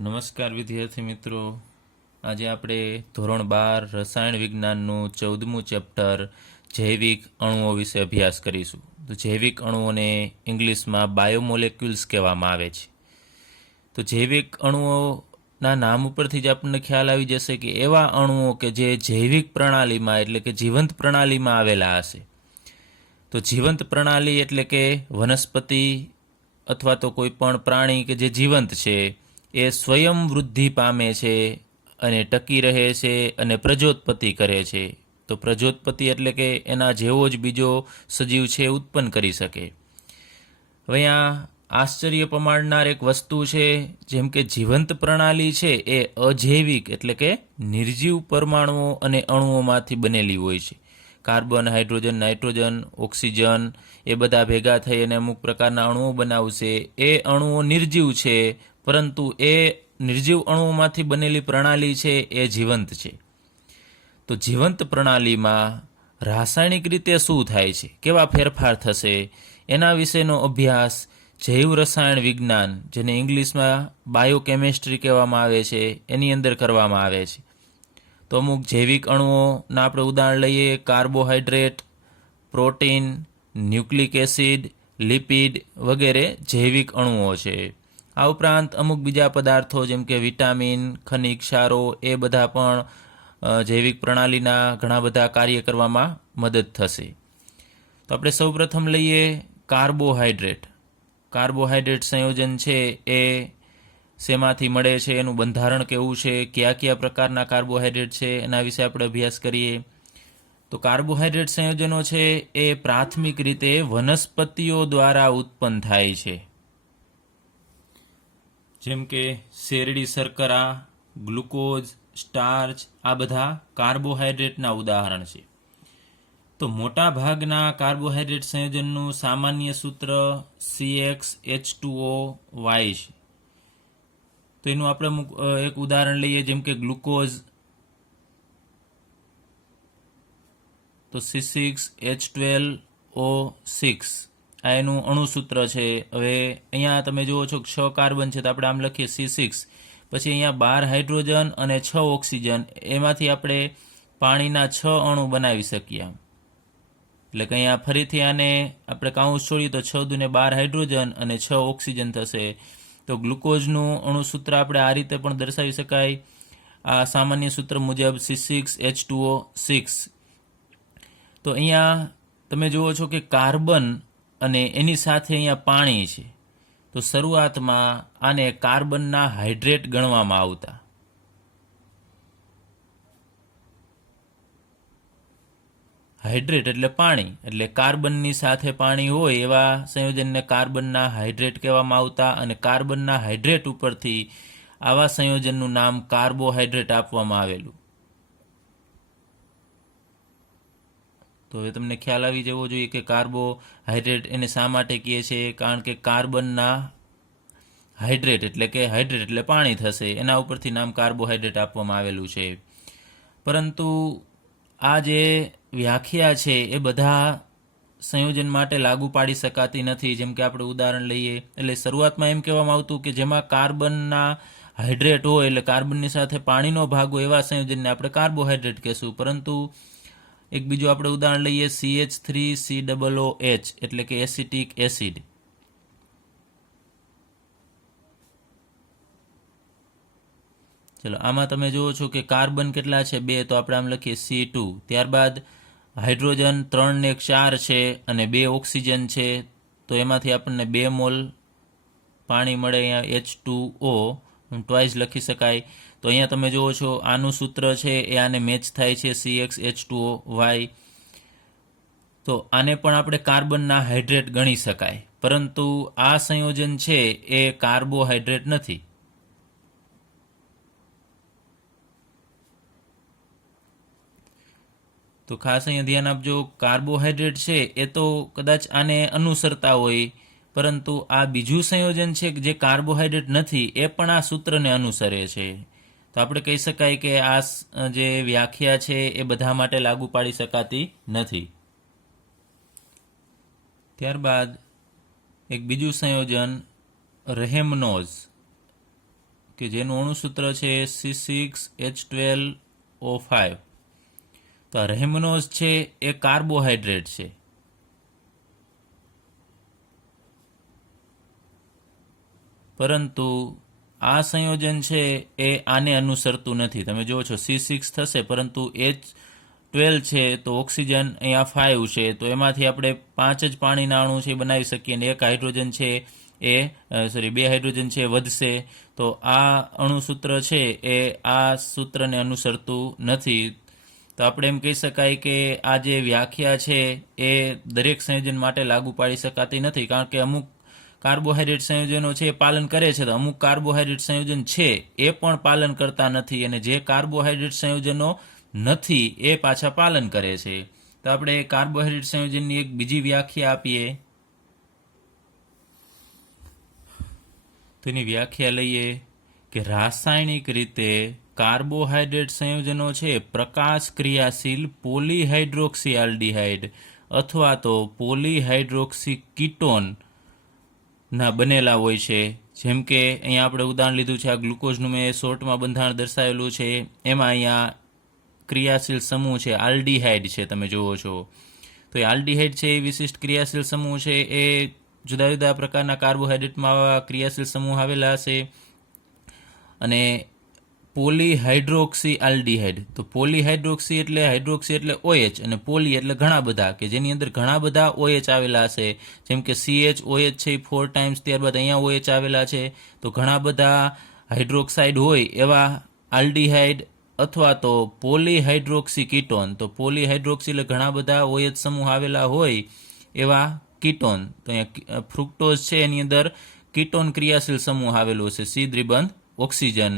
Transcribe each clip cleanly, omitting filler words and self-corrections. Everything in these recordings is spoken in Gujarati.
નમસ્કાર વિદ્યાર્થી મિત્રો. આજે આપણે ધોરણ 12 રસાયણ વિજ્ઞાનનું 14મું ચેપ્ટર જૈવિક અણુઓ વિશે અભ્યાસ કરીશું. તો જૈવિક અણુઓને ઇંગ્લિશમાં બાયોમોલેક્યુલ્સ કહેવામાં આવે છે. તો જૈવિક અણુઓના નામ ઉપરથી જ આપણને ખ્યાલ આવી જશે કે એવા અણુઓ કે જે જૈવિક પ્રણાલીમાં એટલે કે જીવંત પ્રણાલીમાં આવેલા હશે. તો જીવંત પ્રણાલી એટલે કે વનસ્પતિ અથવા તો કોઈ પણ પ્રાણી કે જે જીવંત છે એ સ્વયં વૃદ્ધિ પામે છે અને ટકી રહે છે અને પ્રજોત્પત્તિ કરે છે. તો પ્રજોત્પત્તિ એટલે કે એના જેવો જ બીજો સજીવ છે ઉત્પન્ન કરી શકે. હવે અહીંયા આશ્ચર્ય પમાડનાર એક વસ્તુ છે, જેમ કે જીવંત પ્રણાલી છે એ અજૈવિક એટલે કે નિર્જીવ પરમાણુઓ અને અણુઓમાંથી બનેલી હોય છે. કાર્બન, હાઇડ્રોજન, નાઇટ્રોજન, ઓક્સિજન એ બધા ભેગા થઈ અને અમુક પ્રકારના અણુઓ બનાવશે. એ અણુઓ નિર્જીવ છે, પરંતુ એ નિર્જીવ અણુઓમાંથી બનેલી પ્રણાલી છે એ જીવંત છે. તો જીવંત પ્રણાલીમાં રાસાયણિક રીતે શું થાય છે, કેવા ફેરફાર થશે, એના વિશેનો અભ્યાસ જૈવ રસાયણ વિજ્ઞાન, જેને ઇંગ્લિશમાં બાયોકેમિસ્ટ્રી કહેવામાં આવે છે, એની અંદર કરવામાં આવે છે. તો અમુક જૈવિક અણુઓના આપણે ઉદાહરણ લઈએ: carbohydrate, protein, nucleic acid, lipid વગેરે જૈવિક અણુઓ છે. આ ઉપરાંત અમુક બીજા પદાર્થો જેમ કે વિટામિન, ખનિજ ક્ષારો એ બધા પણ જૈવિક પ્રણાલીના ઘણા બધા કાર્ય કરવામાં મદદ થશે. તો આપણે સૌપ્રથમ લઈએ કાર્બોહાઈડ્રેટ. કાર્બોહાઈડ્રેટ સંયોજન છે એ શેમાંથી મળે છે, એનું બંધારણ કેવું છે, કયા કયા પ્રકારના કાર્બોહાઈડ્રેટ છે, એના વિશે આપણે અભ્યાસ કરીએ. તો કાર્બોહાઈડ્રેટ સંયોજનો છે એ પ્રાથમિક રીતે વનસ્પતિઓ દ્વારા ઉત્પન્ન થાય છે, જેમ કે શેરડી શર્કરા, ગ્લુકોઝ, સ્ટાર્ચ આ બધા કાર્બોહાઈડ્રેટના ઉદાહરણ છે. તો મોટા ભાગના કાર્બોહાઈડ્રેટ સંયોજનનું સામાન્ય સૂત્ર CxH2O છે. તો એનું આપણે એક ઉદાહરણ લઈએ, જેમ કે ગ્લુકોઝ. તો C6H12O6 આ એનું અણુસૂત્ર છે. હવે અહીંયા તમે જુઓ છો 6 કાર્બન છે, તો આપણે આમ લખીએ C6. પછી અહીંયા 12 હાઇડ્રોજન અને 6 ઓક્સિજન, એમાંથી આપણે પાણીના 6 અણુ બનાવી શકીએ. એટલે કે અહીંયા ફરીથી આને આપણે કાઉન્સ છોડીએ તો 6 દુને 12 હાઇડ્રોજન અને 6 ઓક્સિજન થશે. તો ગ્લુકોઝનું અણુસૂત્ર આપણે આ રીતે પણ દર્શાવી શકાય, આ સામાન્ય સૂત્ર મુજબ C6H2O6. તો અહીંયા તમે જુઓ છો કે કાર્બન અને એની સાથે અહીંયા પાણી છે. તો શરૂઆતમાં આને કાર્બનના હાઇડ્રેટ ગણવામાં આવતા. હાઇડ્રેટ એટલે પાણી, એટલે કાર્બનની સાથે પાણી હોય એવા સંયોજનને કાર્બનના હાઇડ્રેટ કહેવામાં આવતા, અને કાર્બનના હાઇડ્રેટ ઉપરથી આવા સંયોજનનું નામ કાર્બોહાઈડ્રેટ આપવામાં આવેલું. તો હવે તમને ખ્યાલ આવી જવો જોઈએ કે કાર્બોહાઈડ્રેટ એને શા માટે કહીએ છીએ, કારણ કે કાર્બનના હાઇડ્રેટ એટલે પાણી થશે, એના ઉપરથી નામ કાર્બોહાઈડ્રેટ આપવામાં આવેલું છે. પરંતુ આ જે વ્યાખ્યા છે એ બધા સંયોજન માટે લાગુ પાડી શકાતી નથી. જેમ કે આપણે ઉદાહરણ લઈએ, એટલે શરૂઆતમાં એમ કહેવામાં આવતું કે જેમાં કાર્બનના હાઇડ્રેટ હોય એટલે કાર્બનની સાથે પાણીનો ભાગ હોય એવા સંયોજનને આપણે કાર્બોહાઈડ્રેટ કહેશું. પરંતુ એક બીજું આપણે ઉદાહરણ લઈએ CH3COOH એટલે કે એસિટિક એસિડ. ચલો આમાં તમે જુઓ છો કે કાર્બન કેટલા છે? 2. તો આપણે આમ લખીએ C2. ત્યારબાદ હાઇડ્રોજન 3 ને 4 છે અને 2 ઓક્સિજન છે. તો એમાંથી આપણને 2 મોલ પાણી મળે. અહીંયા H2O ટ્વાઇસ લખી શકાય. તો અહીંયા તમે જુઓ છો આનું સૂત્ર છે એ આને મેચ થાય છે, CxH2O. તો આને પણ આપણે કાર્બનના હાઇડ્રેટ ગણી શકાય, પરંતુ આ સંયોજન છે એ કાર્બોહાઈડ્રેટ નથી. તો ખાસ અહીંયા ધ્યાન આપજો, કાર્બોહાઈડ્રેટ છે એ તો કદાચ આને અનુસરતા હોય, પરંતુ આ બીજું સંયોજન છે જે કાર્બોહાઈડ્રેટ નથી એ પણ આ સૂત્રને અનુસરે છે. તો આપણે કહી શકાય કે આ જે વ્યાખ્યા છે એ બધા માટે લાગુ પાડી શકાતી નથી. ત્યારબાદ એક બીજું સંયોજન રહેમનોઝ કે જેનું અણુસૂત્ર છે C6H12O5. તો આ રહેમનોઝ છે એ કાર્બોહાઈડ્રેટ છે. પરંતુ આ સંયોજન છે એ આને અનુસરતું નથી. તમે જુઓ છો C6 થશે, પરંતુ H12 છે તો ઓક્સિજન અહીંયા 5 છે, તો એમાંથી આપણે 5 જ પાણીના અણુ છે બનાવી શકીએ, અને એક હાઇડ્રોજન છે એ 2 હાઇડ્રોજન છે વધશે. તો આ અણુસૂત્ર છે એ આ સૂત્રને અનુસરતું નથી. તો આપણે એમ કહી શકાય કે આ જે વ્યાખ્યા છે એ દરેક સંયોજન માટે લાગુ પાડી શકાતી નથી, કારણ કે અમુક કાર્બોહાઈડ્રેટ સંયોજનો છે એ પાલન કરે છે, તો અમુક કાર્બોહાઈડ્રેટ સંયોજન છે એ પણ પાલન કરતા નથી, અને જે કાર્બોહાઈડ્રેટ સંયોજનો નથી એ પાછા પાલન કરે છે. તો આપણે કાર્બોહાઈડ્રેટ સંયોજનની એક બીજી વ્યાખ્યા આપીએ. તો એની વ્યાખ્યા લઈએ કે રાસાયણિક રીતે કાર્બોહાઈડ્રેટ સંયોજનો છે પ્રકાશ ક્રિયાશીલ પોલીહાઇડ્રોક્સી આલ્ડીહાઇડ અથવા તો પોલીહાઇડ્રોક્સી કીટોન ના બનેલા હોય છે. જેમ કે અહીંયા આપણે ઉદાહરણ લીધું છે, આ ગ્લુકોઝનું મેં શોર્ટમાં બંધારણ દર્શાવેલું છે, એમાં અહીંયા ક્રિયાશીલ સમૂહ છે આલ્ડીહાઇડ છે, તમે જુઓ છો. તો એ આલ્ડીહાઇડ છે એ વિશિષ્ટ ક્રિયાશીલ સમૂહ છે, એ જુદા જુદા પ્રકારના કાર્બોહાઈડ્રેટમાં આવા ક્રિયાશીલ સમૂહ આવેલા હશે. અને પોલીહાઇડ્રોક્સી આલ્ડીહાઇડ, તો પોલીહાઇડ્રોક્સી એટલે હાઇડ્રોક્સી એટલે OH, અને પોલી એટલે ઘણા બધા, કે જેની અંદર ઘણા બધા OH આવેલા હશે. જેમ કે CHOH છે 4 ટાઈમ્સ, ત્યારબાદ અહીંયા OH આવેલા છે, તો ઘણા બધા હાઇડ્રોક્સાઇડ હોય એવા આલ્ડીહાઇડ અથવા તો પોલીહાઇડ્રોક્સી કીટોન. તો પોલીહાઇડ્રોક્સી એટલે ઘણા બધા OH સમૂહ આવેલા હોય એવા કીટોન. તો અહીંયા ફ્રુક્ટોઝ છે એની અંદર કીટોન ક્રિયાશીલ સમૂહ આવેલો છે, C દ્વિબંધ ઓક્સિજન.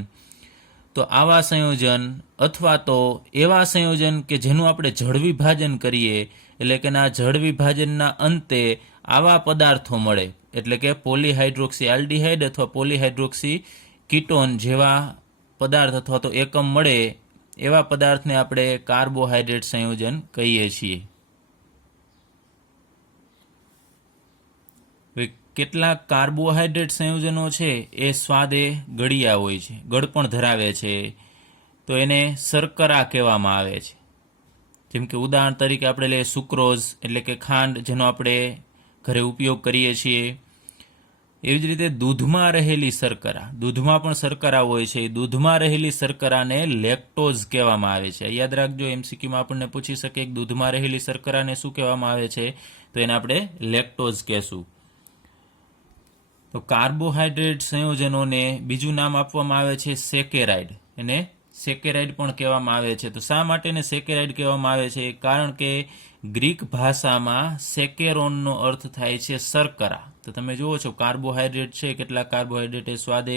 તો આવા સંયોજન અથવા તો એવા સંયોજન કે જેનું આપણે જળ વિભાજન કરીએ, એટલે કે ના જળ વિભાજનના અંતે આવા પદાર્થો મળે, એટલે કે પોલીહાઇડ્રોક્સી આલ્ડીહાઇડ અથવા પોલીહાઇડ્રોક્સી કીટોન જેવા પદાર્થ અથવા તો એકમ મળે, એવા પદાર્થને આપણે કાર્બોહાઈડ્રેટ સંયોજન કહીએ છીએ. કેટલાક કાર્બોહાઈડ્રેટ સંયોજનો છે એ સ્વાદે ગળિયા હોય છે, ગળપણ ધરાવે છે, તો એને શર્કરા કહેવામાં આવે છે. જેમ કે ઉદાહરણ તરીકે આપણે લઈએ સુક્રોઝ એટલે કે ખાંડ, જેનો આપણે ઘરે ઉપયોગ કરીએ છીએ. એવી જ રીતે દૂધમાં રહેલી શર્કરા, દૂધમાં પણ શર્કરા હોય છે, દૂધમાં રહેલી શર્કરાને લેક્ટોઝ કહેવામાં આવે છે. યાદ રાખજો, MCQમાં આપણને પૂછી શકે કે દૂધમાં રહેલી શર્કરાને શું કહેવામાં આવે છે, તો એને આપણે લેક્ટોઝ કહેશું. તો કાર્બોહાઈડ્રેટ સંયોજનોને બીજું નામ આપવામાં આવે છે સેકેરાઇડ, એને સેકેરાઇડ પણ કહેવામાં આવે છે. તો શા માટે એને સેકેરાઇડ કહેવામાં આવે છે? કારણ કે ગ્રીક ભાષામાં સેકેરોનનો અર્થ થાય છે શર્કરા. તો તમે જુઓ છો કાર્બોહાઈડ્રેટ છે, કેટલાક કાર્બોહાઈડ્રેટ એ સ્વાદે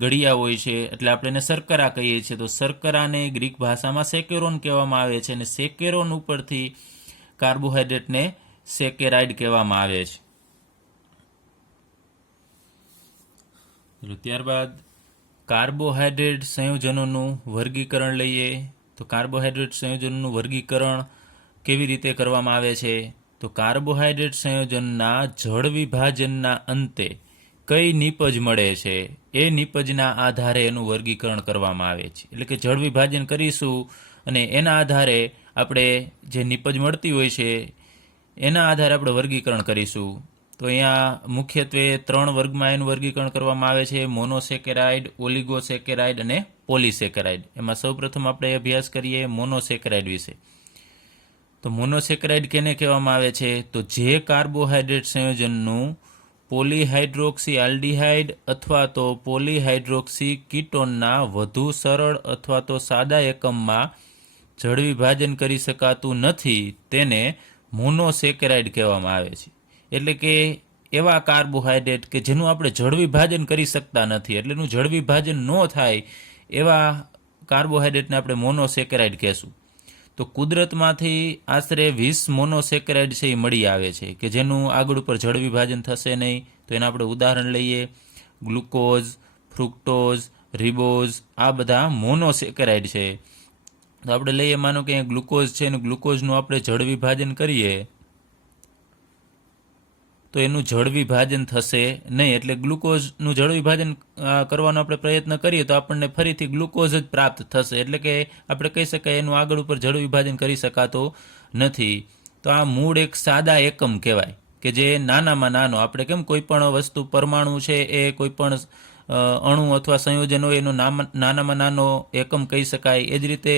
ગળિયા હોય છે, એટલે આપણે એને શર્કરા કહીએ છીએ. તો શર્કરાને ગ્રીક ભાષામાં સેકેરોન કહેવામાં આવે છે, અને સેકેરોન ઉપરથી કાર્બોહાઈડ્રેટને સેકેરાઇડ કહેવામાં આવે છે. ત્યારબાદ કાર્બોહાઈડ્રેટ સંયોજનોનું વર્ગીકરણ લઈએ. તો કાર્બોહાઈડ્રેટ સંયોજનોનું વર્ગીકરણ કેવી રીતે કરવામાં આવે છે? તો કાર્બોહાઈડ્રેટ સંયોજનના જળ વિભાજનના અંતે કઈ નિપજ મળે છે એ નિપજના આધારે એનું વર્ગીકરણ કરવામાં આવે છે. એટલે કે જળ વિભાજન કરીશું અને એના આધારે આપણે જે નિપજ મળતી હોય છે એના આધારે આપણે વર્ગીકરણ કરીશું. તો અહીંયા મુખ્યત્વે 3 વર્ગમાં એનું વર્ગીકરણ કરવામાં આવે છે: મોનોસેકેરાઇડ, ઓલિગોસેકેરાઇડ અને પોલીસેકેરાઇડ. એમાં સૌપ્રથમ આપણે અભ્યાસ કરીએ મોનોસેકેરાઇડ વિશે. તો મોનોસેકેરાઇડ કેને કહેવામાં આવે છે? તો જે કાર્બોહાઈડ્રેટ સંયોજનનું પોલીહાઇડ્રોક્સી આલ્ડીહાઇડ અથવા તો પોલીહાઇડ્રોક્સી કીટોનના વધુ સરળ અથવા તો સાદા એકમમાં જળ વિભાજન કરી શકાતું નથી, તેને મોનોસેકેરાઇડ કહેવામાં આવે છે. એટલે કે એવા કાર્બોહાઈડ્રેટ કે જેનું આપણે જળ વિભાજન કરી શકતા નથી, એટલે એનું જળ વિભાજન ન થાય એવા કાર્બોહાઈડ્રેટને આપણે મોનોસેકેરાઇડ કહેશું. તો કુદરતમાંથી આશરે 20 મોનોસેકેરાઇડ છે એ મળી આવે છે કે જેનું આગળ ઉપર જળ વિભાજન થશે નહીં. તો એના આપણે ઉદાહરણ લઈએ: ગ્લુકોઝ, ફ્રુક્ટોઝ, રિબોઝ, આ બધા મોનોસેકેરાઇડ છે. તો આપણે લઈએ, માનો કે ગ્લુકોઝ છે, અને ગ્લુકોઝનું આપણે જળ વિભાજન કરીએ તો એનું જળ વિભાજન થશે નહીં. એટલે ગ્લુકોઝનું જળ વિભાજન કરવાનો આપણે પ્રયત્ન કરીએ તો આપણને ફરીથી ગ્લુકોઝ જ પ્રાપ્ત થશે. એટલે કે આપણે કહી શકાય એનું આગળ ઉપર જળ વિભાજન કરી શકાતો નથી. તો આ મૂળ એક સાદા એકમ કહેવાય કે જે નાનામાં નાનો, આપણે કેમ કોઈ પણ વસ્તુ પરમાણુ છે એ કોઈ પણ અણુ અથવા સંયોજન હોય એનો નાનામાં નાનો એકમ કહી શકાય. એ જ રીતે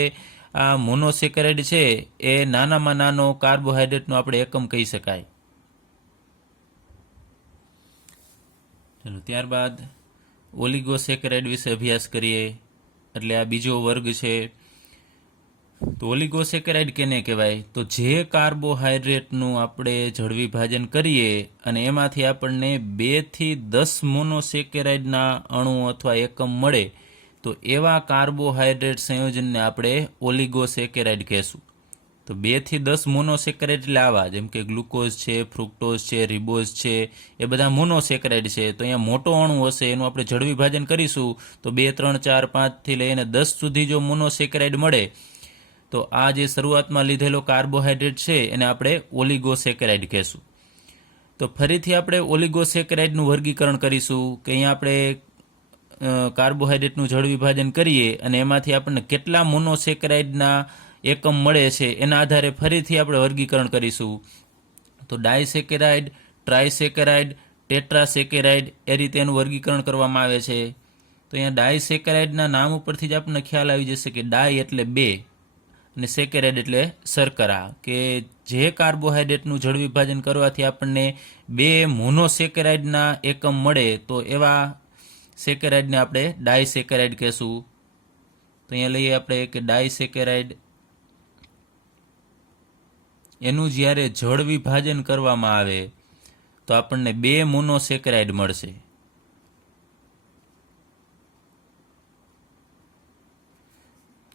આ મોનોસેકેરાઇડ છે એ નાનામાં નાનો કાર્બોહાઈડ્રેટનો આપણે એકમ કહી શકાય. ચલો ત્યારબાદ ઓલિગોસેકેરાઇડ વિશે અભ્યાસ કરીએ. એટલે આ બીજો વર્ગ છે. તો ઓલિગોસેકેરાઇડ કેને કહેવાય? તો જે કાર્બોહાઈડ્રેટનું આપણે જળ વિભાજન કરીએ અને એમાંથી આપણને 2 થી 10 મોનોસેકેરાઇડના અણુ અથવા એકમ મળે તો એવા કાર્બોહાઈડ્રેટ સંયોજનને આપણે ઓલિગોસેકેરાઇડ કહેશું. તો 2 થી 10 મોનોસેકેરાઇડ એટલે આવા, જેમ કે ગ્લુકોઝ છે, ફ્રુક્ટોઝ છે, રિબોઝ છે, એ બધા મોનોસેકેરાઇડ છે. તો અહીંયા મોટો અણુ હશે એનું આપણે જળ વિભાજન કરીશું તો 2, 3, 4, 5 થી લઈને 10 સુધી જો મોનોસેકેરાઇડ મળે તો આ જે શરૂઆતમાં લીધેલો કાર્બોહાઈડ્રેટ છે એને આપણે ઓલિગોસેકેરાઇડ કહેશું. તો ફરીથી આપણે ઓલિગોસેકેરાઇડનું વર્ગીકરણ કરીશું કે અહીંયા આપણે કાર્બોહાઈડ્રેટનું જળ વિભાજન કરીએ અને એમાંથી આપણને કેટલા મોનોસેકેરાઇડના એકમ મળે છે એના આધારે ફરીથી આપણે વર્ગીકરણ કરીશું. તો ડાયસેકેરાઇડ, ટ્રાયસેકેરાઇડ, ટેટ્રાસેકેરાઇડ એ રીતે એનું વર્ગીકરણ કરવામાં આવે છે. તો અહીંયા ડાયસેકેરાઇડના નામ ઉપરથી જ આપણને ખ્યાલ આવી જશે કે ડાય એટલે 2 અને સેકેરાઇડ એટલે શર્કરા, કે જે કાર્બોહાઈડ્રેટનું જળ વિભાજન કરવાથી આપણને 2 મોનોસેકેરાઇડના એકમ મળે તો એવા સેકેરાઇડને આપણે ડાયસેકેરાઇડ કહેશું. તો અહીંયા લઈએ આપણે કે ડાયસેકેરાઇડ એનું જ્યારે જળ વિભાજન કરવામાં આવે તો આપણને 2 મોનોસેકેરાઇડ મળશે.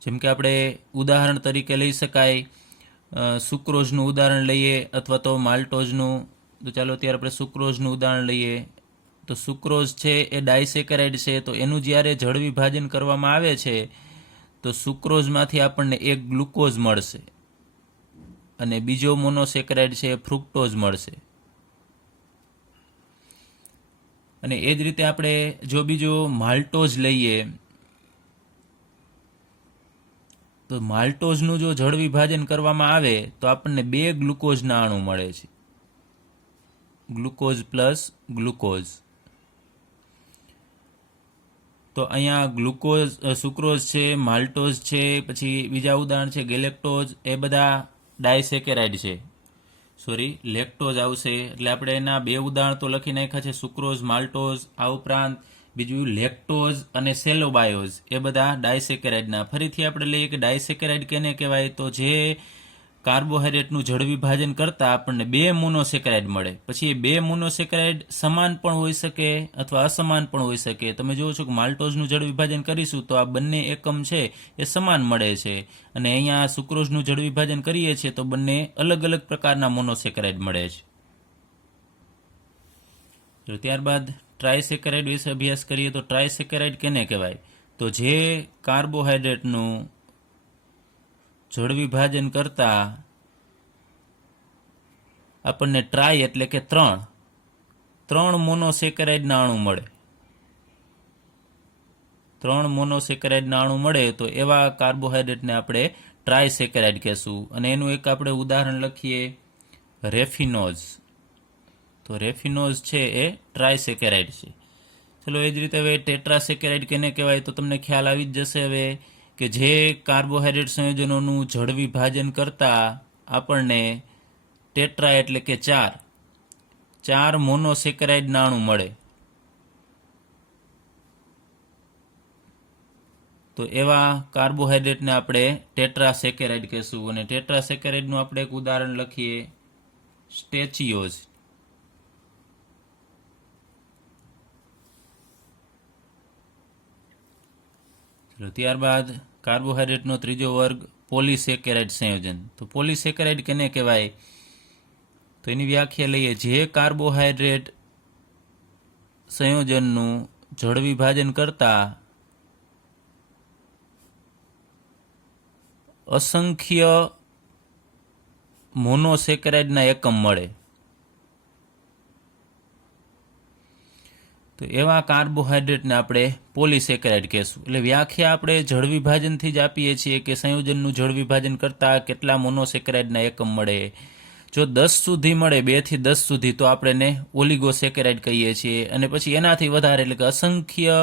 જેમ કે આપણે ઉદાહરણ તરીકે લઈ શકાય સુક્રોઝનું ઉદાહરણ લઈએ અથવા તો માલ્ટોઝનું. તો ચાલો અત્યારે આપણે સુક્રોઝનું ઉદાહરણ લઈએ. તો સુક્રોઝ છે એ ડાયસેકેરાઇડ છે. તો એનું જ્યારે જળ વિભાજન કરવામાં આવે છે તો સુક્રોઝમાંથી આપણને એક ગ્લુકોઝ મળશે અને બીજો મોનોસેકેરાઇડ છે ફ્રુક્ટોઝ મળશે. અને એ જ રીતે આપણે જો બીજો માલ્ટોઝ લઈએ તો માલ્ટોઝનું જો જળ વિભાજન કરવામાં આવે તો આપણને 2 ગ્લુકોઝના અણુ મળે છે, ગ્લુકોઝ પ્લસ ગ્લુકોઝ. તો અહીંયા ગ્લુકોઝ, સુક્રોઝ છે, માલ્ટોઝ છે, પછી બીજા ઉદાહરણ છે ગેલેક્ટોઝ, એ બધા ડાયસેકેરાઇડ છે. લેક્ટોઝ આવશે. એટલે આપણે એના 2 ઉદાહરણ તો લખી નાખ્યા છે, સુક્રોઝ, માલ્ટોઝ. આ ઉપરાંત બીજું લેક્ટોઝ અને સેલોબાયોઝ, એ બધા ડાયસેકેરાઇડના. ફરીથી આપણે લઈએ કે ડાયસેકેરાઇડ કેને કહેવાય? તો જે કાર્બોહાઈડ્રેટનું જળ વિભાજન કરતાં આપણને 2 મોનોસેકેરાઇડ મળે. પછી એ 2 મોનોસેકેરાઇડ સમાન પણ હોઈ શકે અથવા અસમાન પણ હોઈ શકે. તમે જુઓ છો કે માલ્ટોઝનું જળ વિભાજન કરીશું તો આ બંને એકમ છે એ સમાન મળે છે અને અહીંયા સુક્રોઝનું જળ વિભાજન કરીએ છીએ તો બંને અલગ અલગ પ્રકારના મોનોસેકેરાઇડ મળે છે. ત્યારબાદ ટ્રાયસેકેરાઇડ વિશે અભ્યાસ કરીએ. તો ટ્રાયસેકેરાઇડ કેને કહેવાય? તો જે કાર્બોહાઈડ્રેટનું જળ વિભાજન કરતા આપણને ટ્રાય એટલે કે 3 મોનોસેકેરાઇડના અણુ મળે. 3 મોનોસેકેરાઇડના અણુ મળે તો એવા કાર્બોહાઈડ્રેટને આપણે ટ્રાયસેકેરાઇડ કહેશું. અને એનું એક આપણે ઉદાહરણ લખીએ, રેફિનોઝ. તો રેફિનોઝ છે એ ટ્રાયસેકેરાઇડ છે. ચલો એ જ રીતે હવે ટેટ્રાસેકેરાઇડ કેને કહેવાય? તો તમને ખ્યાલ આવી જ જશે હવે કે જે કાર્બોહાઈડ્રેટ સંયોજનોનું જળ વિભાજન કરતાં આપણને ટેટ્રા એટલે કે 4 મોનોસેકેરાઇડના અણુ મળે. તો એવા કાર્બોહાઈડ્રેટને આપણે ટેટ્રાસેકેરાઇડ કહેશું. અને ટેટ્રાસેકેરાઇડનું આપણે એક ઉદાહરણ લખીએ, સ્ટેચિયોઝ. ત્યારબાદ કાર્બોહાઈડ્રેટનો ત્રીજો વર્ગ પોલીસેકેરાઇડ સંયોજન. તો પોલીસેકેરાઇડ કેને કહેવાય? તો એની વ્યાખ્યા લઈએ, જે કાર્બોહાઈડ્રેટ સંયોજનનું જળ વિભાજન કરતા અસંખ્ય મોનોસેકેરાઇડના એકમ મળે. તો એવા કાર્બોહાઈડ્રેટને આપણે પોલીસેકેરાઇડ કહેશું. એટલે વ્યાખ્યા આપણે જળ વિભાજનથી જ આપીએ છીએ કે સંયોજનનું જળ વિભાજન કરતાં કેટલા મોનોસેકેરાઇડના એકમ મળે. જો 10 સુધી મળે, 2 થી 10 સુધી, તો આપણે એને ઓલિગોસેકેરાઇડ કહીએ છીએ. અને પછી એનાથી વધારે એટલે કે અસંખ્ય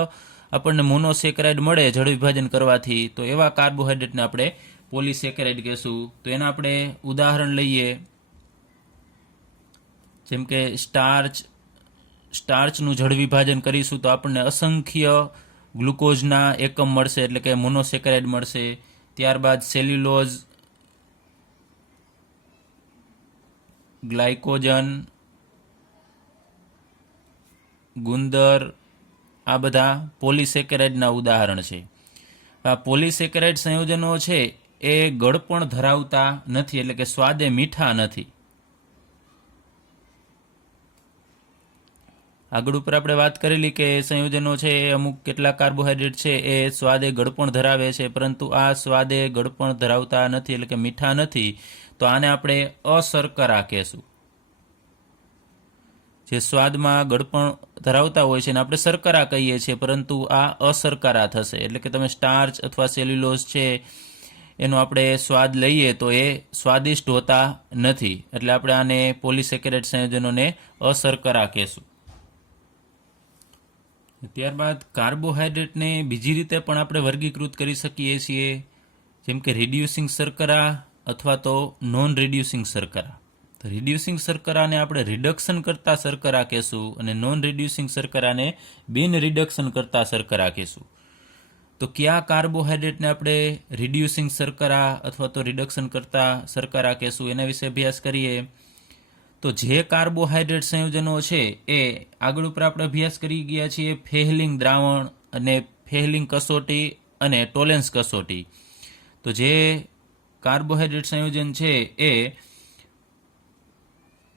આપણને મોનોસેકેરાઇડ મળે જળ વિભાજન કરવાથી, તો એવા કાર્બોહાઈડ્રેટને આપણે પોલીસેકેરાઇડ કહેશું. તો એના આપણે ઉદાહરણ લઈએ, જેમ કે સ્ટાર્ચનું જળ વિભાજન કરીશું તો આપણને અસંખ્ય ગ્લુકોઝના એકમ મળશે, એટલે કે મોનોસેકેરાઇડ મળશે. ત્યારબાદ સેલ્યુલોઝ, ગ્લાયકોજન, ગુંદર, આ બધા પોલીસેકેરાઇડના ઉદાહરણ છે. આ પોલીસેકેરાઇડ સંયોજનો છે એ ગળપણ ધરાવતા નથી, એટલે કે સ્વાદે મીઠા નથી. આગળ ઉપર આપણે વાત કરેલી કે સંયોજનો છે એ અમુક કેટલાક કાર્બોહાઈડ્રેટ છે એ સ્વાદે ગળપણ ધરાવે છે, પરંતુ આ સ્વાદે ગળપણ ધરાવતા નથી, એટલે કે મીઠા નથી. તો આને આપણે અશર્કરા કહેશું. જે સ્વાદમાં ગળપણ ધરાવતા હોય છે એને આપણે શર્કરા કહીએ છીએ, પરંતુ આ અશર્કરા થશે. એટલે કે તમે સ્ટાર્ચ અથવા સેલ્યુલોઝ છે એનો આપણે સ્વાદ લઈએ તો એ સ્વાદિષ્ટ હોતા નથી, એટલે આપણે આને પોલીસેકેરાઇડ સંયોજનોને અશર્કરા કહેશું. ત્યારબાદ કાર્બોહાઈડ્રેટને બીજી રીતે પણ આપણે વર્ગીકૃત કરી શકીએ છીએ, જેમ કે રિડ્યુસિંગ શર્કરા અથવા તો નોન રિડ્યુસિંગ શર્કરા. તો રિડ્યુસિંગ શર્કરાને આપણે રિડક્શન કરતા શર્કરા કહેશું, અને નોન રિડ્યુસિંગ શર્કરાને બિન રિડક્શન કરતા શર્કરા કહેશું. તો કયા કાર્બોહાઈડ્રેટને આપણે રિડ્યુસિંગ શર્કરા અથવા તો રિડક્શન કરતા શર્કરા કહેશું, એના વિશે અભ્યાસ કરીએ. તો જે કાર્બોહાઈડ્રેટ સંયોજનો છે એ આગળ ઉપર આપણે અભ્યાસ કરી ગયા છીએ ફેહલિંગ દ્રાવણ અને ફેહલિંગ કસોટી અને ટોલેન્સ કસોટી. તો જે કાર્બોહાઈડ્રેટ સંયોજન છે એ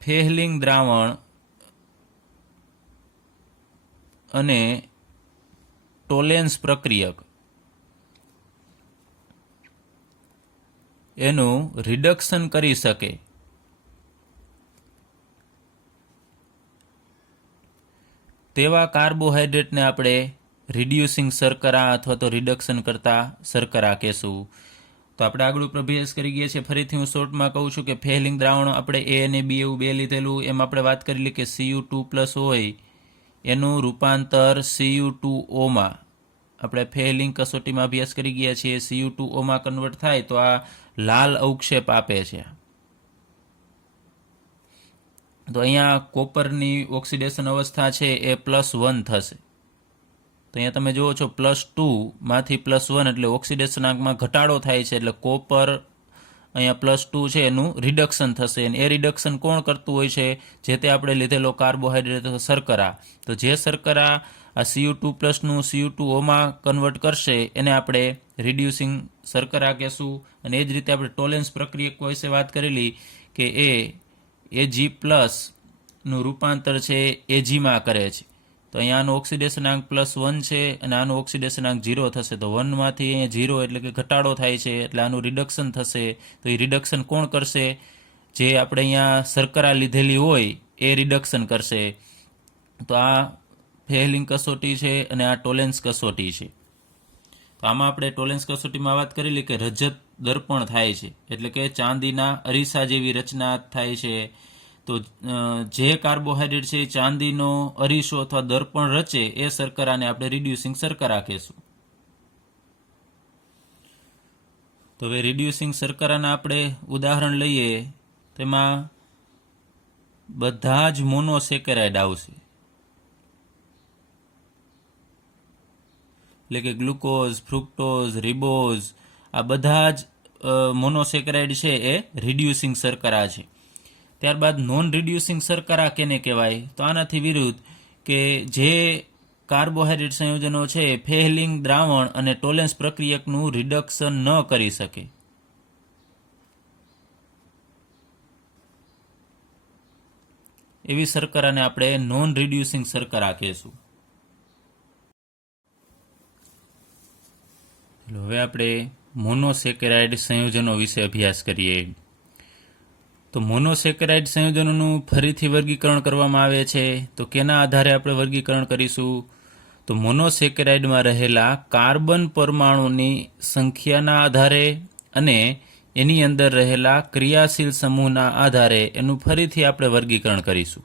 ફેહલિંગ દ્રાવણ અને ટોલેન્સ પ્રક્રિયક એનું રિડક્શન કરી શકે તેવા કાર્બોહાઈડ્રેટને આપણે રિડ્યુસિંગ શર્કરા અથવા તો રિડક્શન કરતા શર્કરા કહેશું. તો આપણે આગળ ઉપર અભ્યાસ કરી ગયા છે. ફરીથી હું શોર્ટમાં કહું છું કે ફેહલિંગ દ્રાવણ આપણે એ અને બી એવું બે લીધેલું, એમ આપણે વાત કરેલી કે Cu2+ હોય એનું રૂપાંતર Cu2O આપણે ફેહલિંગ કસોટીમાં અભ્યાસ કરી ગયા છીએ. Cu2O કન્વર્ટ થાય તો આ લાલ અવક્ષેપ આપે છે. તો અહીંયા કોપરની ઓક્સિડેશન અવસ્થા છે એ +1 થશે. તો અહીંયા તમે જુઓ છો +2 +1 એટલે ઓક્સિડેશનાંકમાં ઘટાડો થાય છે, એટલે કોપર અહીંયા +2 છે એનું રિડક્શન થશે. અને એ રિડક્શન કોણ કરતું હોય છે? જે તે આપણે લીધેલો કાર્બોહાઈડ્રેટ શર્કરા. તો જે શર્કરા આ Cu2+નું Cu2O કન્વર્ટ કરશે એને આપણે રિડ્યુસિંગ શર્કરા કહેશું. અને એ જ રીતે આપણે ટોલેન્સ પ્રક્રિયક વિશે વાત કરેલી કે Ag+ નું રૂપાંતર છે Ag કરે છે. તો અહીંયા આનો ઓક્સિડેશનાંક +1 છે અને આનો ઓક્સિડેશનાંક 0 થશે. તો 1 માંથી અહીંયા 0 એટલે કે ઘટાડો થાય છે, એટલે આનું રિડક્શન થશે. તો એ રિડક્શન કોણ કરશે? જે આપણે અહીંયા શર્કરા લીધેલી હોય એ રિડક્શન કરશે. તો આ ફેહલિંગ કસોટી છે અને આ ટોલેન્સ કસોટી છે. તો આમાં આપણે ટોલેન્સ કસોટીમાં વાત કરેલી કે રજત દર્પણ થાય છે, એટલે કે ચાંદીના અરીસા જેવી રચના થાય છે. તો જે કાર્બોહાઈડ્રેટ છે ચાંદીનો અરીસો અથવા દર્પણ રચે એ શર્કરાને આપણે રિડ્યુસિંગ શર્કરા કહેશું. તો હવે રિડ્યુસિંગ શર્કરાના આપણે ઉદાહરણ લઈએ, તેમાં બધા જ મોનોસેકેરાઇડ આવશે, એટલે કે ગ્લુકોઝ, ફ્રુક્ટોઝ, રિબોઝ, આ બધા જ મોનોસેકેરાઇડ છે એ રિડ્યુસિંગ શર્કરા છે. ત્યારબાદ નોન રિડ્યુસિંગ શર્કરા કેને કહેવાય? તો આનાથી વિરુદ્ધ કે જે કાર્બોહાઈડ્રેટ સંયોજનો છે ફેહલિંગ દ્રાવણ અને ટોલેન્સ પ્રક્રિયકનું રિડક્શન ન કરી શકે. એવી શર્કરાને આપણે નોન રિડ્યુસિંગ શર્કરા કહેશું. હવે આપણે મોનોસેકેરાઇડ સંયોજનો વિશે અભ્યાસ કરીએ. તો તો મોનોસેકેરાઇડ સંયોજનોનું ફરીથી વર્ગીકરણ કરવામાં આવે છે. તો કેના આધારે આપણે વર્ગીકરણ કરીશું? તો મોનોસેકેરાઇડમાં રહેલા કાર્બન પરમાણુની સંખ્યાના આધારે અને એની અંદર રહેલા ક્રિયાશીલ સમૂહના આધારે એનું ફરીથી આપણે વર્ગીકરણ કરીશું.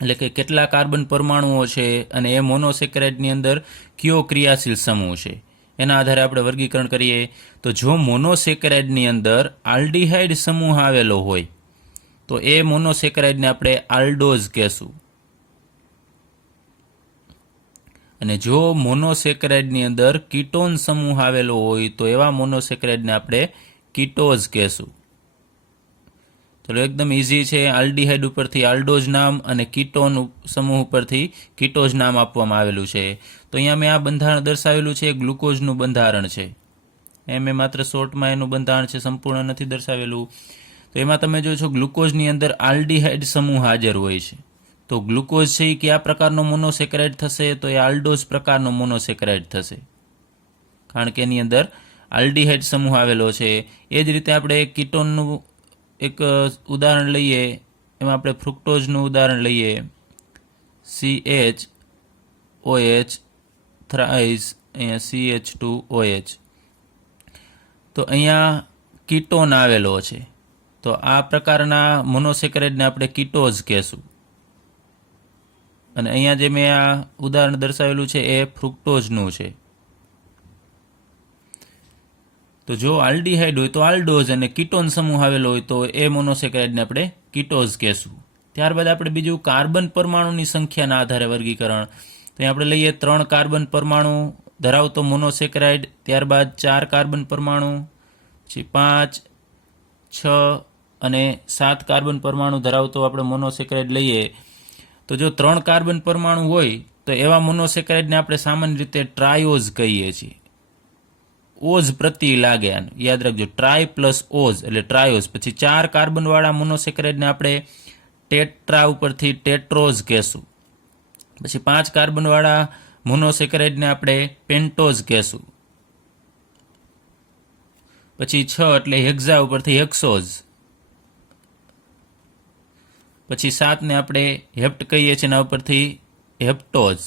એટલે કે કેટલા કાર્બન પરમાણુઓ છે અને એ મોનોસેકેરાઇડની અંદર કયો ક્રિયાશીલ સમૂહ છે એના આધારે આપણે વર્ગીકરણ કરીએ. તો જો મોનોસેકેરાઇડની અંદર આલ્ડીહાઇડ સમૂહ આવેલો હોય તો એ મોનોસેકેરાઇડને આપણે આલ્ડોઝ કહેશું. અને જો મોનોસેકેરાઇડની અંદર કીટોન સમૂહ આવેલો હોય તો એવા મોનોસેકેરાઇડને આપણે કીટોઝ કહેશું. ચલો, એકદમ ઇઝી છે. આલ્ડીહાઇડ ઉપરથી આલ્ડોઝ નામ અને કીટોન સમૂહ ઉપરથી કીટોઝ નામ આપવામાં આવેલું છે. તો અહીંયા મેં આ બંધારણ દર્શાવેલું છે, ગ્લુકોઝનું બંધારણ છે. મેં માત્ર શોર્ટમાં એનું બંધારણ છે, સંપૂર્ણ નથી દર્શાવેલું. તો એમાં તમે જો છો ગ્લુકોઝની અંદર આલ્ડીહાઇડ સમૂહ હાજર હોય છે. તો ગ્લુકોઝ છે એ કયા પ્રકારનો મોનોસેકેરાઇડ થશે? તો એ આલ્ડોઝ પ્રકારનો મોનોસેકેરાઇડ થશે, કારણ કે એની અંદર આલ્ડીહાઇડ સમૂહ આવેલો છે. એ જ રીતે આપણે કીટોનનું એક ઉદાહરણ લઈએ, એમાં આપણે ફ્રુક્ટોઝનું ઉદાહરણ લઈએ. CHOH થ્રાઇસ, અહીંયા CH2OH. તો અહીંયા કીટોન આવેલો છે. તો આ પ્રકારના મોનોસેકેરાઇડને આપણે કીટોઝ કહેશું. અને અહીંયા જે મેં આ ઉદાહરણ દર્શાવેલું છે એ ફ્રુક્ટોઝનું છે. તો જો આલ્ડીહાઇડ હોય તો આલ્ડોઝ અને કીટોન સમૂહ આવેલો હોય તો એ મોનોસેકેરાઇડને આપણે કીટોઝ કહેશું. ત્યારબાદ આપણે બીજું કાર્બન પરમાણુની સંખ્યાના આધારે વર્ગીકરણ. તો આપણે લઈએ 3 કાર્બન પરમાણુ ધરાવતો મોનોસેકેરાઇડ, ત્યારબાદ 4 કાર્બન પરમાણુ, પછી 5, 6 અને 7 કાર્બન પરમાણુ ધરાવતો આપણે મોનોસેકેરાઇડ લઈએ. તો જો 3 કાર્બન પરમાણુ હોય તો એવા મોનોસેકેરાઇડને આપણે સામાન્ય રીતે ટ્રાયોઝ કહીએ છીએ. ઓઝ પ્રત્યય લાગે, આનું યાદ રાખજો, ટ્રાય પ્લસ ઓઝ એટલે ટ્રાયોઝ. પછી 4 કાર્બનવાળા મોનોસેકેરાઇડને આપણે ટેટ્રા ઉપરથી ટેટ્રોઝ કહેશું. પછી 5 કાર્બનવાળા મોનોસેકેરાઇડને આપણે પેન્ટોઝ કહેશું. પછી 6 એટલે હેક્ઝા ઉપરથી હેક્સોઝ. પછી 7 ને આપણે હેપ્ટ કહીએ છીએ, એના ઉપરથી હેપ્ટોઝ.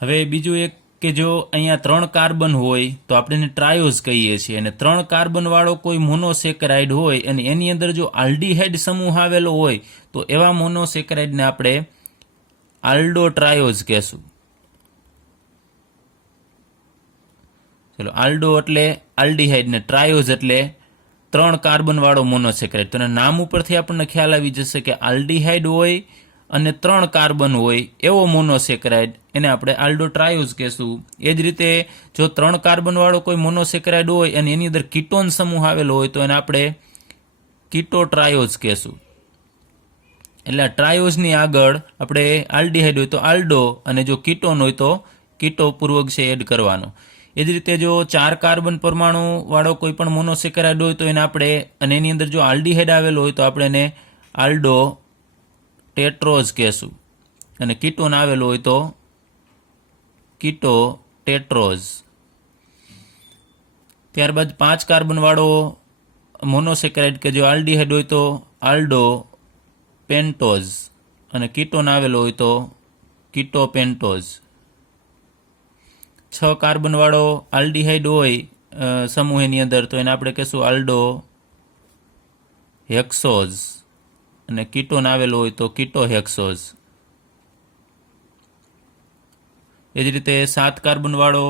હવે બીજું એક કે જો અહીંયા 3 કાર્બન હોય તો આપણે એને ટ્રાયોઝ કહીએ છીએ, અને 3 કાર્બનવાળો કોઈ મોનોસેકેરાઇડ હોય અને એની અંદર જો આલ્ડીહાઇડ સમૂહ આવેલો હોય તો એવા મોનોસેકેરાઇડને આપણે આલ્ડો ટ્રાયોઝ કહેશું. ચલો, આલ્ડો એટલે આલ્ડીહાઇડ ને ટ્રાયોઝ એટલે 3 કાર્બનવાળો મોનોસેકેરાઇડ. તો નામ ઉપરથી આપણને ખ્યાલ આવી જશે કે આલ્ડીહાઇડ હોય અને 3 કાર્બન હોય એવો મોનોસેકેરાઇડ, એને આપણે આલ્ડો ટ્રાયોઝ કહેશું. એ જ રીતે જો 3 કાર્બનવાળો કોઈ મોનોસેકેરાઇડ હોય અને એની અંદર કીટોન સમૂહ આવેલો હોય તો એને આપણે કીટો ટ્રાયોઝ કહેશું. એટલે ટ્રાયોઝની આગળ આપણે આલ્ડીહાઇડ હોય તો આલ્ડો અને જો કીટોન હોય તો કીટો પૂર્વક છે એડ કરવાનો. એ જ રીતે જો 4 કાર્બન પરમાણુ વાળો કોઈ પણ મોનોસેકેરાઇડ હોય તો એને આપણે, અને એની અંદર જો આલ્ડીહાઇડ આવેલો હોય તો આપણે એને આલ્ડો ટેટ્રોઝ કહેશું, અને કીટોન આવેલો હોય તો કીટો ટેટ્રોઝ. ત્યારબાદ 5 કાર્બનવાળો મોનોસેકેરાઇડ કે જો આલ્ડીહાઇડ હોય તો આલ્ડો પેન્ટોઝ, અને કીટોન આવેલો હોય તો કીટો પેન્ટોઝ. 6 કાર્બનવાળો આલ્ડીહાઇડ હોય સમૂહ એની અંદર તો એને આપણે કહેશું આલ્ડો હેક્સોઝ, અને કીટોન આવેલો હોય તો કીટો હેક્સોઝ. એ જ રીતે 7 કાર્બનવાળો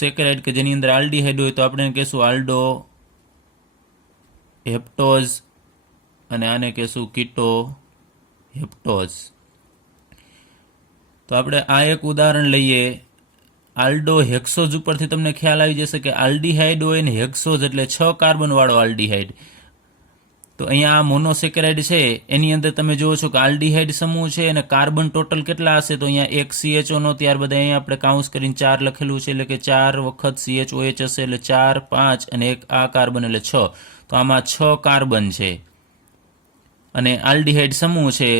સેકેરાઇડ કે જેની અંદર આલ્ડીહાઇડ હોય તો આપણે એને કહેશું આલ્ડો હેપ્ટોઝ, અને આને કહેશું કીટો હેપ્ટોઝ. તો આપણે આ એક ઉદાહરણ લઈએ. આલ્ડો હેક્સોઝ ઉપરથી તમને ખ્યાલ આવી જશે કે આલ્ડીહાઇડ હોય ને હેક્સોઝ એટલે 6 કાર્બનવાળો આલ્ડીહાઇડ. તો અહીંયા આ મોનોસેકેરાઇડ છે એની અંદર તમે જુઓ છો કે આલ્ડીહાઇડ સમૂહ છે અને કાર્બન ટોટલ કેટલા હશે? તો અહીંયા એક CHO નો, ત્યારબાદ અહીંયા આપણે કાઉન્સ કરીને 4 લખેલું છે, એટલે કે 4 વખત CHOH હશે, એટલે 4, 5 અને એક આ કાર્બન એટલે 6. તો આમાં 6 કાર્બન છે અને આલ્ડીહાઇડ સમૂહ છે.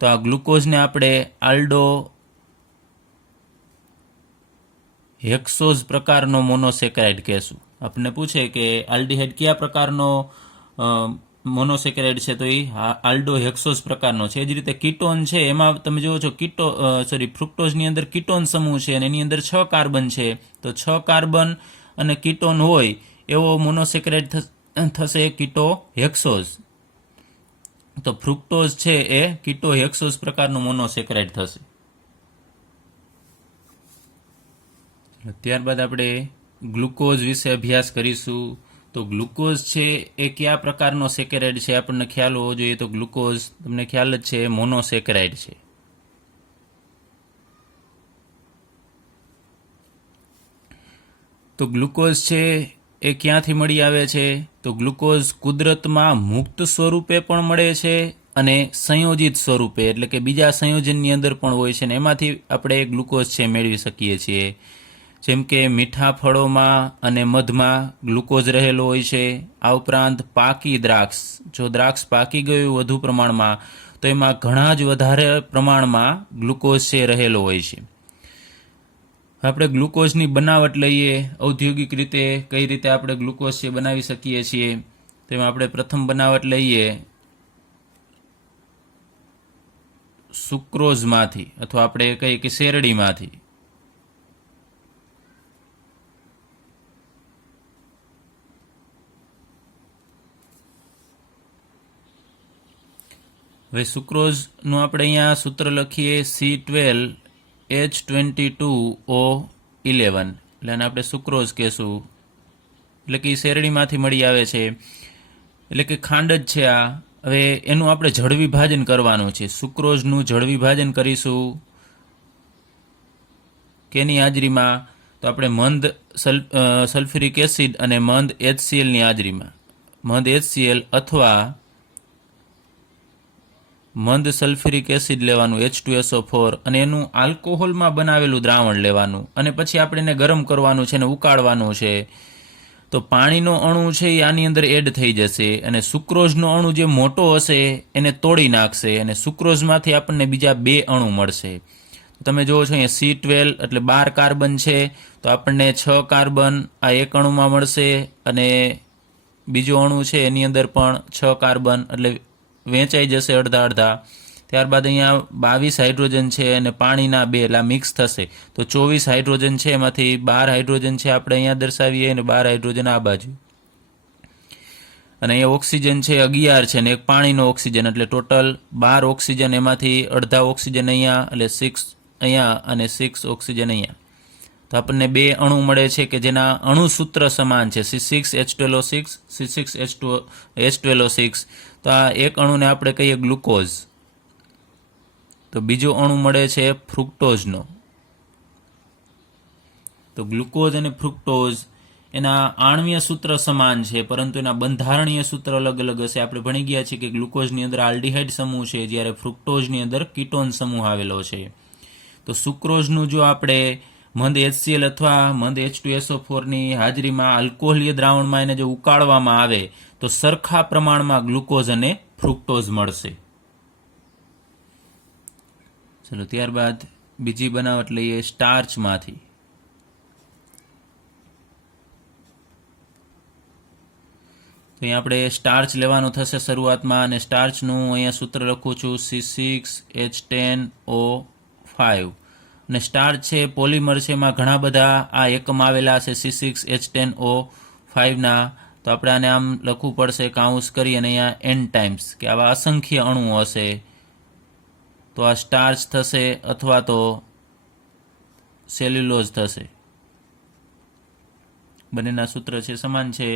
તો આ ગ્લુકોઝને આપણે આલ્ડો હેક્સોઝ પ્રકારનો મોનોસેકેરાઇડ કહેશું. આપણને પૂછે કે આલ્ડીહાઇડ કયા પ્રકારનો મોનોસેકેરાઇડ છે તો એ આલ્ડોહેક્સોસ પ્રકારનો છે. એ જ રીતે કીટોન છે એમાં તમે જુઓ છો ફ્રુક્ટોઝની અંદર કીટોન સમૂહ છે અને એની અંદર 6 કાર્બન છે. તો 6 કાર્બન અને કીટોન હોય એવો મોનોસેકેરાઇડ થશે કીટોહેક્સોઝ. તો ફ્રુક્ટોઝ છે એ કીટોહેક્સોઝ પ્રકારનું મોનોસેકેરાઇડ થશે. ત્યારબાદ આપણે ગ્લુકોઝ વિશે અભ્યાસ કરીશું. તો ગ્લુકોઝ છે એ કયા પ્રકારનો સેકેરાઇડ છે આપણને ખ્યાલ હોવો જોઈએ. તો ગ્લુકોઝ તમને ખ્યાલ જ છે મોનોસેકેરાઇડ છે. તો ગ્લુકોઝ છે એ ક્યાંથી મળી આવે છે. તો ગ્લુકોઝ કુદરતમાં મુક્ત સ્વરૂપે પણ મળે છે અને સંયોજિત સ્વરૂપે એટલે કે બીજા સંયોજનની અંદર પણ હોય છે, ને એમાંથી આપણે ગ્લુકોઝ છે મેળવી શકીએ છીએ. જેમ કે મીઠા ફળોમાં અને મધમાં ગ્લુકોઝ રહેલો હોય છે. આ ઉપરાંત પાકી દ્રાક્ષ, જો દ્રાક્ષ પાકી ગયું વધુ પ્રમાણમાં તો એમાં ઘણા જ વધારે પ્રમાણમાં ગ્લુકોઝ છે રહેલો હોય છે. આપણે ગ્લુકોઝની બનાવટ લઈએ ઔદ્યોગિક રીતે કઈ રીતે આપણે ગ્લુકોઝ છે બનાવી શકીએ છીએ. તેમાં આપણે પ્રથમ બનાવટ લઈએ સુક્રોઝમાંથી અથવા આપણે કહીએ કે શેરડીમાંથી. હવે સુક્રોઝનું આપણે અહીંયા સૂત્ર લખીએ C12H22O11 એટલે આને આપણે સુક્રોઝ કહેશું. એટલે કે શેરડીમાંથી મળી આવે છે, એટલે કે ખાંડ જ છે આ. હવે એનું આપણે જળ વિભાજન કરવાનું છે. સુક્રોઝનું જળ વિભાજન કરીશું કેની હાજરીમાં? તો આપણે મંદ સલ્ફ્યુરિક એસિડ અને મંદ HClની હાજરીમાં. મંદ HCl અથવા મંદ સલ્ફ્યુરિક એસિડ લેવાનું H2SO4 અને એનું આલ્કોહોલમાં બનાવેલું દ્રાવણ લેવાનું અને પછી આપણે એને ગરમ કરવાનું છે અને ઉકાળવાનું છે. તો પાણીનો અણુ છે એ આની અંદર એડ થઈ જશે અને સુક્રોઝનો અણુ જે મોટો હશે એને તોડી નાખશે અને સુક્રોઝમાંથી આપણને બીજા 2 અણુ મળશે. તમે જુઓ છો અહીંયા C12 એટલે 12 કાર્બન છે, તો આપણને 6 કાર્બન આ એક અણુમાં મળશે અને બીજો અણુ છે એની અંદર પણ 6 કાર્બન એટલે વેચાઈ જશે અડધા અડધા. ત્યારબાદ અહીંયા 22 હાઇડ્રોજન છે અને પાણીના 2 એટલે મિક્સ થશે. તો 24 હાઇડ્રોજન છે, એમાંથી 12 હાઇડ્રોજન છે આપણે અહીંયા દર્શાવીએ અને 12 હાઇડ્રોજન આ બાજુ. અને અહીંયા ઓક્સિજન છે 11 છે અને એક પાણીનો ઓક્સિજન એટલે ટોટલ 12 ઓક્સિજન, એમાંથી અડધા ઓક્સિજન અહીંયા એટલે 6 અહીંયા અને 6 ઓક્સિજન અહીંયા. તો આપણને 2 અણુ મળે છે કે જેના અણુ સૂત્ર સમાન છે C6H12O6 C6H12O6. તો આ એક અણુને આપણે કહીએ ગ્લુકોઝ. તો બીજો અણુ મળે છે ફ્રુક્ટોઝનો. તો ગ્લુકોઝ અને ફ્રુક્ટોઝ એના આણ્વીય સૂત્ર સમાન છે પરંતુ એના બંધારણીય સૂત્ર અલગ અલગ હશે. આપણે ભણી ગયા છીએ કે ગ્લુકોઝની અંદર આલ્ડીહાઇડ સમૂહ છે જ્યારે ફ્રુક્ટોઝની અંદર કીટોન સમૂહ આવેલો છે. તો સુક્રોઝનું જો આપણે મંદ HCl અથવા મંદ H2SO4ની હાજરીમાં આલ્કોહોલીય દ્રાવણમાં એને જો ઉકાળવામાં આવે તો સરખા પ્રમાણમાં ગ્લુકોઝ અને ફ્રુક્ટોઝ મળશે. ચલો ત્યારબાદ બીજી બનાવટ લઈએ સ્ટાર્ચમાંથી. તો અહીંયા આપણે સ્ટાર્ચ લેવાનું થશે શરૂઆતમાં અને સ્ટાર્ચનું અહીંયા સૂત્ર લખું છું C6H10O5. અને સ્ટાર્ચ છે પોલિમર છે, એમાં ઘણા બધા આ એકમ આવેલા છે C6H10O5ના. તો આપણે આને આમ લખવું પડશે કાઉન્સ કરી અને અહીંયા N ટાઈમ્સ કે આવા અસંખ્ય અણુઓ હશે. તો આ સ્ટાર્ચ થશે અથવા તો સેલ્યુલોઝ થશે. બંનેના સૂત્ર છે સમાન છે.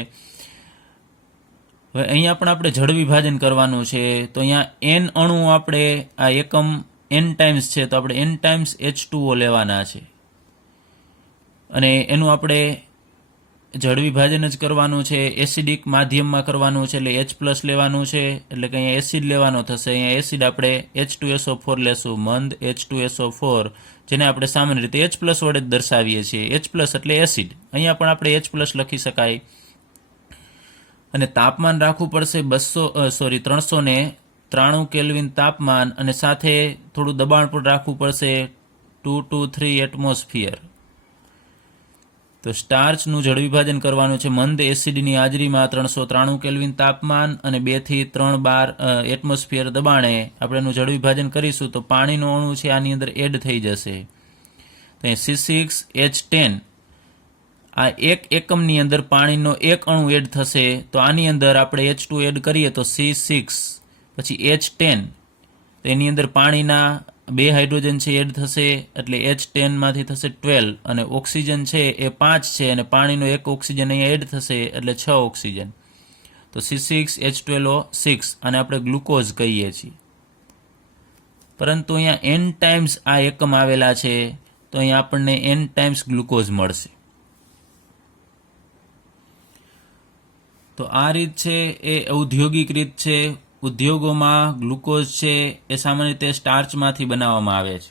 હવે અહીંયા પણ આપણે જળ વિભાજન કરવાનું છે. તો અહીંયા N અણુ આપણે આ એકમ N ટાઈમ્સ છે તો આપણે N ટાઈમ્સ H2O લેવાના છે અને એનું આપણે જળ વિભાજન જ કરવાનું છે. એસિડિક માધ્યમમાં કરવાનું છે એટલે H+ લેવાનું છે એટલે કે અહીંયા એસિડ લેવાનો થશે. અહીંયા એસિડ આપણે H2SO4 લેશું, મંદ H2SO4 જેને આપણે સામાન્ય રીતે H+ વડે જ દર્શાવીએ છીએ. H+ એટલે એસિડ, અહીંયા પણ આપણે H+ લખી શકાય. અને તાપમાન રાખવું પડશે 393 કેલ્વિન તાપમાન અને સાથે થોડું દબાણ પણ રાખવું પડશે 2 to 3 એટમોસ્ફિયર. તો સ્ટાર્ચનું જળ વિભાજન કરવાનું છે મંદ એસિડની હાજરીમાં 393 કેલ્વિન તાપમાન અને 2 થી 3 બાર એટમોસ્ફિયર દબાણે આપણે એનું જળ વિભાજન કરીશું તો પાણીનો અણુ છે આની અંદર એડ થઈ જશે. તો C6H10 આ એક એકમની અંદર પાણીનો એક અણુ એડ થશે તો આની અંદર આપણે H2 એડ કરીએ તો C6 પછી H10 તો એની અંદર પાણીના 2 હાઇડ્રોજન છે એડ થશે એટલે H10 માંથી થશે 12 અને ઓક્સિજન છે એ 5 છે અને પાણીનો એક ઓક્સિજન અહીંયા એડ થશે એટલે 6 ઓક્સિજન. તો C6H12O6 આને આપણે ગ્લુકોઝ કહીએ છીએ. પરંતુ અહીંયા n ટાઈમ્સ આ એકમ આવેલા છે તો અહીંયા આપણને n ટાઈમ્સ ગ્લુકોઝ મળશે. તો આ રીત છે એ ઔદ્યોગિક રીત છે. ઉદ્યોગોમાં ગ્લુકોઝ છે એ સામાન્ય રીતે સ્ટાર્ચમાંથી બનાવવામાં આવે છે.